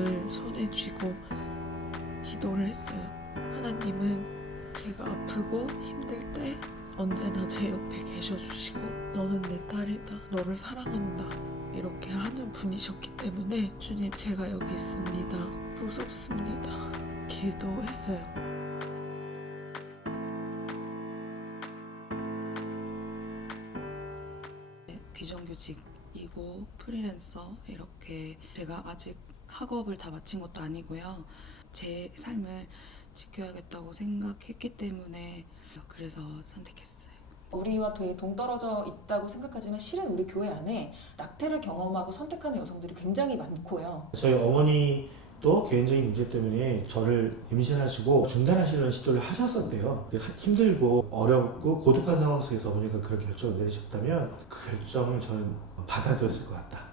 약을 손에 쥐고 기도를 했어요. 하나님은 제가 아프고 힘들 때 언제나 제 옆에 계셔주시고 너는 내 딸이다, 너를 사랑한다 이렇게 하는 분이셨기 때문에 주님 제가 여기 있습니다, 무섭습니다 기도했어요. 비정규직이고 프리랜서 이렇게 제가 아직 학업을 다 마친 것도 아니고요. 제 삶을 지켜야겠다고 생각했기 때문에 그래서 선택했어요. 우리와 되게 동떨어져 있다고 생각하지만 실은 우리 교회 안에 낙태를 경험하고 선택하는 여성들이 굉장히 많고요. 저희 어머니도 개인적인 문제 때문에 저를 임신하시고 중단하시려는 시도를 하셨었대요. 힘들고 어렵고 고독한 상황 속에서 어머니가 그런 결정을 내리셨다면 그 결정을 저는 받아들였을 것 같다.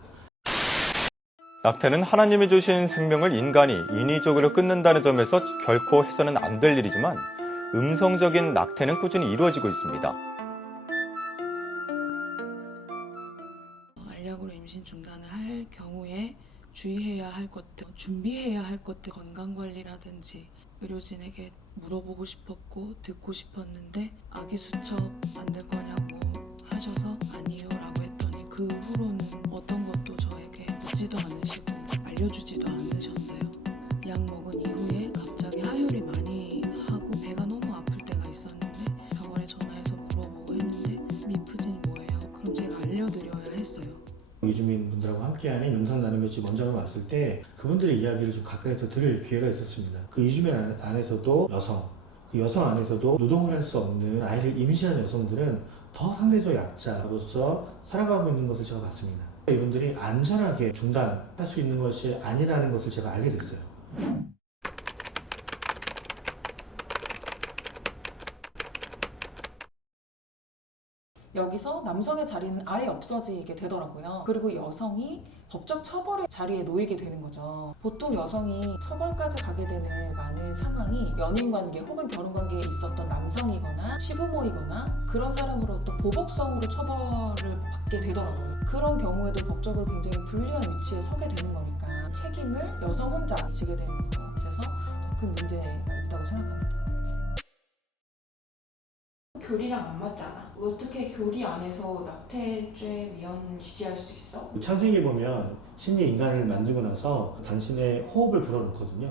낙태는 하나님이 주신 생명을 인간이 인위적으로 끊는다는 점에서 결코 해서는 안 될 일이지만 음성적인 낙태는 꾸준히 이루어지고 있습니다. 알약으로 임신 중단을 할 경우에 주의해야 할 것들, 준비해야 할 것들, 건강관리라든지 의료진에게 물어보고 싶었고 듣고 싶었는데 아기 수첩 만들 거냐고 하셔서 아니요 라고 했더니 그 후로는 어떤 것도 저에게 묻지도 않으시고 알려주지도 않으셨어요. 약 먹은 이후에 갑자기 하혈이 많이 하고 배가 너무 아플 때가 있었는데 병원에 전화해서 물어보고 했는데 미프진이 뭐예요? 그럼 제가 알려드려야 했어요. 이주민 분들하고 함께하는 윤선 나눔의 집 원장을 왔을 때 그분들의 이야기를 좀 가까이서 들을 기회가 있었습니다. 그 이주민 안에서도 그 여성 안에서도 노동을 할 수 없는 아이를 임신한 여성들은 더 상대적 약자로서 살아가고 있는 것을 제가 봤습니다. 이분들이 안전하게 중단할 수 있는 것이 아니라는 것을 제가 알게 됐어요. 여기서 남성의 자리는 아예 없어지게 되더라고요. 그리고 여성이 법적 처벌의 자리에 놓이게 되는 거죠. 보통 여성이 처벌까지 가게 되는 많은 상황이 연인관계 혹은 결혼관계에 있었던 남성이거나 시부모이거나 그런 사람으로부터 보복성으로 처벌을 받게 되더라고요. 그런 경우에도 법적으로 굉장히 불리한 위치에 서게 되는 거니까 책임을 여성 혼자 지게 되는 것에서 더 큰 문제가 있다고 생각합니다. 교리랑 안 맞잖아. 어떻게 교리 안에서 낙태죄 위헌 지지할 수 있어? 창세기에 보면 신이 인간을 만들고 나서 당신의 호흡을 불어넣거든요.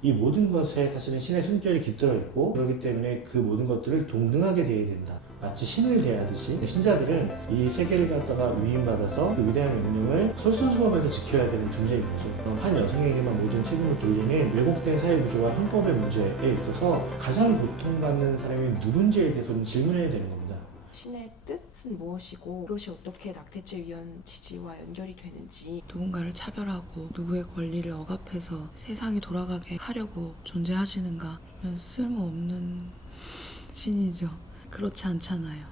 이 모든 것에 사실은 신의 숨결이 깃들어 있고 그렇기 때문에 그 모든 것들을 동등하게 대해야 된다. 마치 신을 대하듯이 신자들은 이 세계를 갖다가 위임받아서 그 위대한 명령을 솔선수범해서 지켜야 되는 존재인 거죠. 한 여성에게만 모든 책임을 돌리는 왜곡된 사회구조와 헌법의 문제에 있어서 가장 고통받는 사람이 누군지에 대해서는 질문해야 되는 겁니다. 신의 뜻은 무엇이고 이것이 어떻게 낙태죄 위헌 지지와 연결이 되는지. 누군가를 차별하고 누구의 권리를 억압해서 세상이 돌아가게 하려고 존재하시는가? 쓸모없는 신이죠. 그렇지 않잖아요.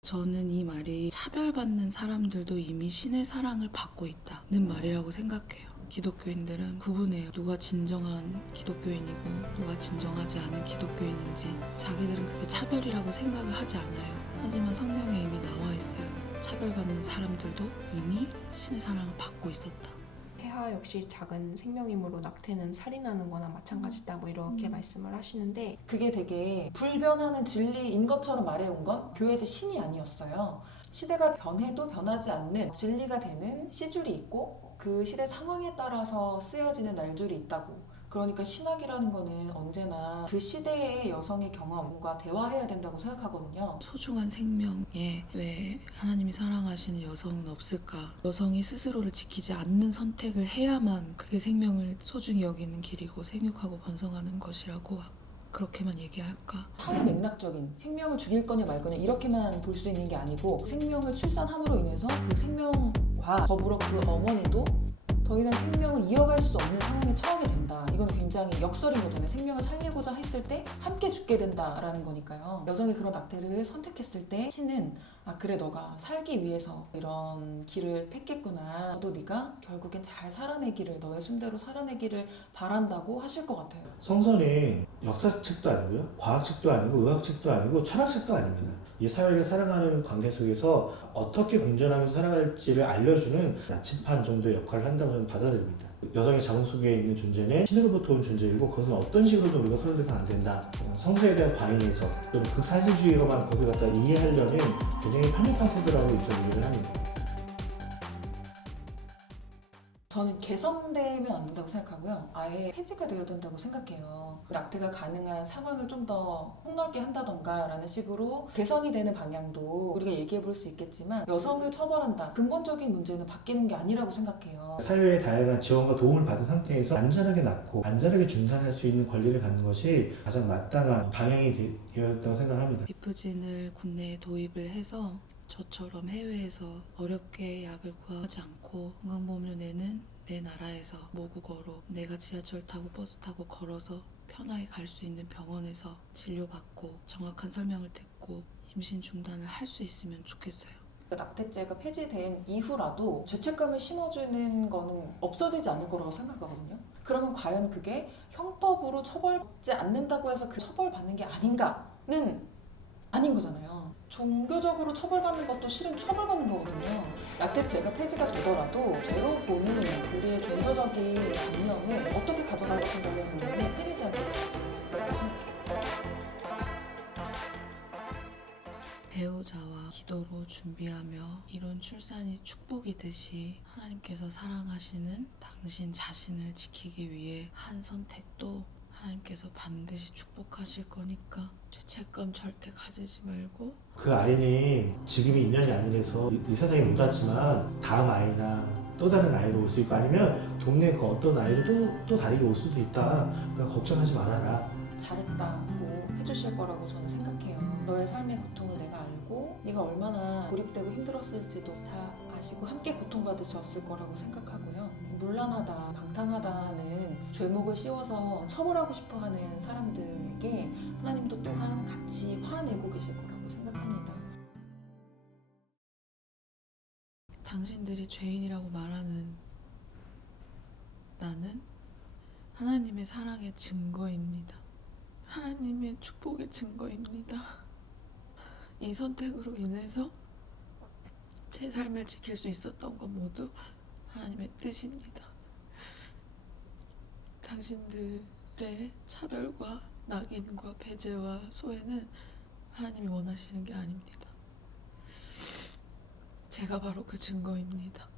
저는 이 말이 차별받는 사람들도 이미 신의 사랑을 받고 있다는 말이라고 생각해요. 기독교인들은 구분해요. 누가 진정한 기독교인이고 누가 진정하지 않은 기독교인인지. 자기들은 그게 차별이라고 생각을 하지 않아요. 하지만 성경에 이미 나와 있어요. 차별받는 사람들도 이미 신의 사랑을 받고 있었다. 태아 역시 작은 생명이므로 낙태는 살인하는 거나 마찬가지다 뭐 이렇게 말씀을 하시는데 그게 되게 불변하는 진리인 것처럼 말해온 건 교회지 신이 아니었어요. 시대가 변해도 변하지 않는 진리가 되는 시줄이 있고 그 시대 상황에 따라서 쓰여지는 날줄이 있다고. 그러니까 신학이라는 거는 언제나 그 시대의 여성의 경험과 대화해야 된다고 생각하거든요. 소중한 생명에 왜 하나님이 사랑하시는 여성은 없을까? 여성이 스스로를 지키지 않는 선택을 해야만 그게 생명을 소중히 여기는 길이고 생육하고 번성하는 것이라고 그렇게만 얘기할까? 탈맥락적인 생명을 죽일 거냐 말 거냐 이렇게만 볼 수 있는 게 아니고 생명을 출산함으로 인해서 그 생명과 더불어 그 어머니도 더 이상 생명을 이어갈 수 없는 상황에 처하게 된다. 이건 굉장히 역설인 거잖아요. 생명을 살리고자 했을 때 함께 죽게 된다라는 거니까요. 여성이 그런 낙태를 선택했을 때 신은 아 그래 너가 살기 위해서 이런 길을 택했구나. 너도 네가 결국엔 잘 살아내기를 너의 순대로 살아내기를 바란다고 하실 것 같아요. 성서는 역사책도 아니고요, 과학책도 아니고 의학책도 아니고 철학책도 아닙니다. 이 사회를 살아가는 관계 속에서 어떻게 공존하면서 살아갈지를 알려주는 나침반 정도의 역할을 한다고 저는 받아들입니다. 여성의 자궁 속에 있는 존재는 신으로부터 온 존재이고 그것은 어떤 식으로든 우리가 손해돼서는 안 된다. 성서에 대한 과잉해석 또는 극사실주의로만 그것을 갖다 이해하려는 굉장히 편협한 태도라고 저는 이해를 합니다. 저는 개선되면 안 된다고 생각하고요. 아예 폐지가 되어야 된다고 생각해요. 낙태가 가능한 상황을 좀 더 폭넓게 한다던가 라는 식으로 개선이 되는 방향도 우리가 얘기해 볼 수 있겠지만 여성을 처벌한다. 근본적인 문제는 바뀌는 게 아니라고 생각해요. 사회의 다양한 지원과 도움을 받은 상태에서 안전하게 낳고 안전하게 중산할 수 있는 권리를 갖는 것이 가장 마땅한 방향이 되어야 한다고 생각합니다. 비프진을 국내에 도입을 해서 저처럼 해외에서 어렵게 약을 구하지 않고 건강보험료내는 내 나라에서 모국어로 내가 지하철 타고 버스 타고 걸어서 편하게 갈 수 있는 병원에서 진료받고 정확한 설명을 듣고 임신 중단을 할 수 있으면 좋겠어요. 낙태죄가 폐지된 이후라도 죄책감을 심어주는 거는 없어지지 않을 거라고 생각하거든요. 그러면 과연 그게 형법으로 처벌받지 않는다고 해서 그 처벌받는 게 아닌가는 아닌 거잖아요. 종교적으로 처벌받는 것도 실은 처벌받는 거거든요. 낙태죄가 폐지가 되더라도 죄로 보는 우리의 종교적인 관념을 어떻게 가져갈 것인가에 대한 논의는 끊이지 않게 계속돼야 된다고 생각해요. 배우자와 기도로 준비하며 이룬 출산이 축복이듯이 하나님께서 사랑하시는 당신 자신을 지키기 위해 한 선택도 하나님께서 반드시 축복하실 거니까 죄책감 절대 가지지 말고 그 아이는 지금이 인연이 아니라서 이 세상에 못 왔지만 다음 아이나 또 다른 아이로 올 수 있고 아니면 동네 그 어떤 아이로 또 다르게 올 수도 있다. 그러니까 걱정하지 말아라. 잘했다고 해주실 거라고 저는 생각해요. 너의 삶의 고통을 내가 알고 네가 얼마나 고립되고 힘들었을지도 다 아시고 함께 고통받으셨을 거라고 생각하고요. 문란하다, 방탕하다는 죄목을 씌워서 처벌하고 싶어하는 사람들에게 하나님도 또한 같이 화내고 계실 거라고 생각합니다. 당신들이 죄인이라고 말하는 나는 하나님의 사랑의 증거입니다. 하나님의 축복의 증거입니다. 이 선택으로 인해서 제 삶을 지킬 수 있었던 건 모두 하나님의 뜻입니다. 당신들의 차별과 낙인과 배제와 소외는 하나님이 원하시는 게 아닙니다. 제가 바로 그 증거입니다.